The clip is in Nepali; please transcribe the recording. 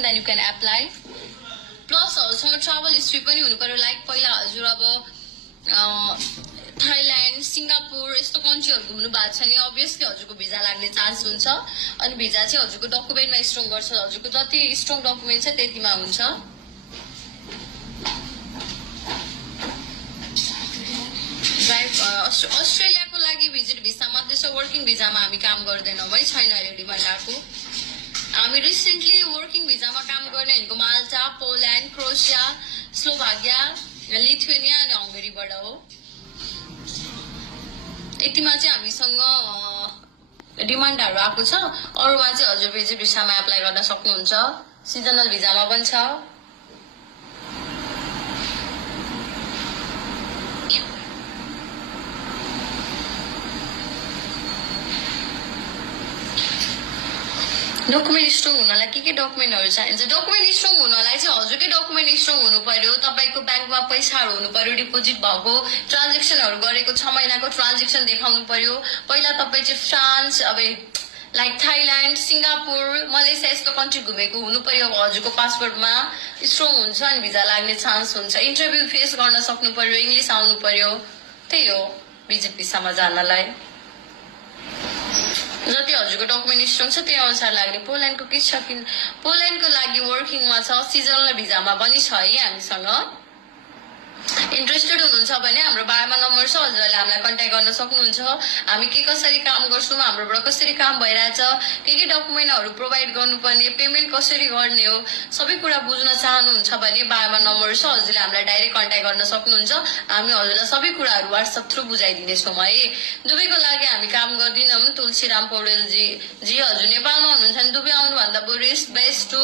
then you can apply. Plus हजुरसँग ट्राभल हिस्ट्री पनि हुनु पर्यो लाइक पहिला हजुर अब थाइल्यान्ड सिङ्गापुर यस्तो कन्ट्रीहरू घुम्नु भएको छ नि अभियसली हजुरको भिजा लाग्ने चान्स हुन्छ अनि भिजा चाहिँ हजुरको डकुमेन्टमा स्ट्रङ गर्छ हजुरको जति स्ट्रङ डकुमेन्ट छ त्यतिमा हुन्छ अस्ट्रेलियाको लागि भिजिट भिसा मात्रै छ वर्किङ भिजामा हामी काम गर्दैनौँ है छैन अहिले डिमान्ड आएको हामी रिसेन्टली वर्किङ भिजामा काम गर्नेहरूको माल्टा पोल्यान्ड क्रोएसिया स्लोभाकिया लिथुएनिया अनि हङ्गरीबाट हो यतिमा चाहिँ हामीसँग डिमान्डहरू आएको छ अरूमा चाहिँ हजुर भिजिट भिसामा एप्लाई गर्न सक्नुहुन्छ सिजनल भिजामा पनि छ डकुमेन्ट स्ट्रङ हुनलाई के डकुमेन्टहरू चाहिन्छ डकुमेन्ट स्ट्रङ हुनलाई चाहिँ हजुरकै डकुमेन्ट स्ट्रङ हुनु पर्यो तपाईँको ब्याङ्कमा पैसाहरू हुनु पर्यो डिपोजिट भएको ट्रान्जेक्सनहरू गरेको 6 महिनाको ट्रान्जेक्सन देखाउनु पर्यो पहिला तपाईँ चाहिँ फ्रान्स अब लाइक थाइल्यान्ड सिङ्गापुर मलेसिया यस्तो कन्ट्री घुमेको हुनु पर्यो हजुरको पासपोर्टमा स्ट्रङ हुन्छ अनि भिजा लाग्ने चान्स हुन्छ इन्टरभ्यू फेस गर्न सक्नु पर्यो इङ्ग्लिस आउनु पर्यो त्यही हो भिजिट भिसामा जानलाई जति हजुरको डकुमेन्ट स्ट्रङ छ त्यही अनुसार लाग्ने पोल्यान्डको के छ कि पोल्यान्डको लागि वर्किङमा छ सिजनल भिजामा पनि छ है हामीसँग इन्ट्रेस्टेड हुनुहुन्छ भने हाम्रो बायोमा नम्बर छ हजुरले हामीलाई कन्ट्याक्ट गर्न सक्नुहुन्छ हामी के कसरी काम गर्छौँ हाम्रोबाट कसरी काम भइरहेछ के डकुमेन्टहरू प्रोभाइड गर्नुपर्ने पेमेन्ट कसरी गर्ने हो सबै कुरा बुझ्न चाहनुहुन्छ भने बायोमा नम्बर छ हजुरले हामीलाई डाइरेक्ट कन्ट्याक्ट गर्न सक्नुहुन्छ हामी हजुरलाई सबै कुराहरू वाट्सएप थ्रु बुझाइदिनेछौँ है दुबईको लागि हामी काम गर्दैनौँ तुलसीराम पौडेलजी हजुर नेपालमा हुनुहुन्छ भने दुबई आउनुभन्दा बरु बेस्ट टु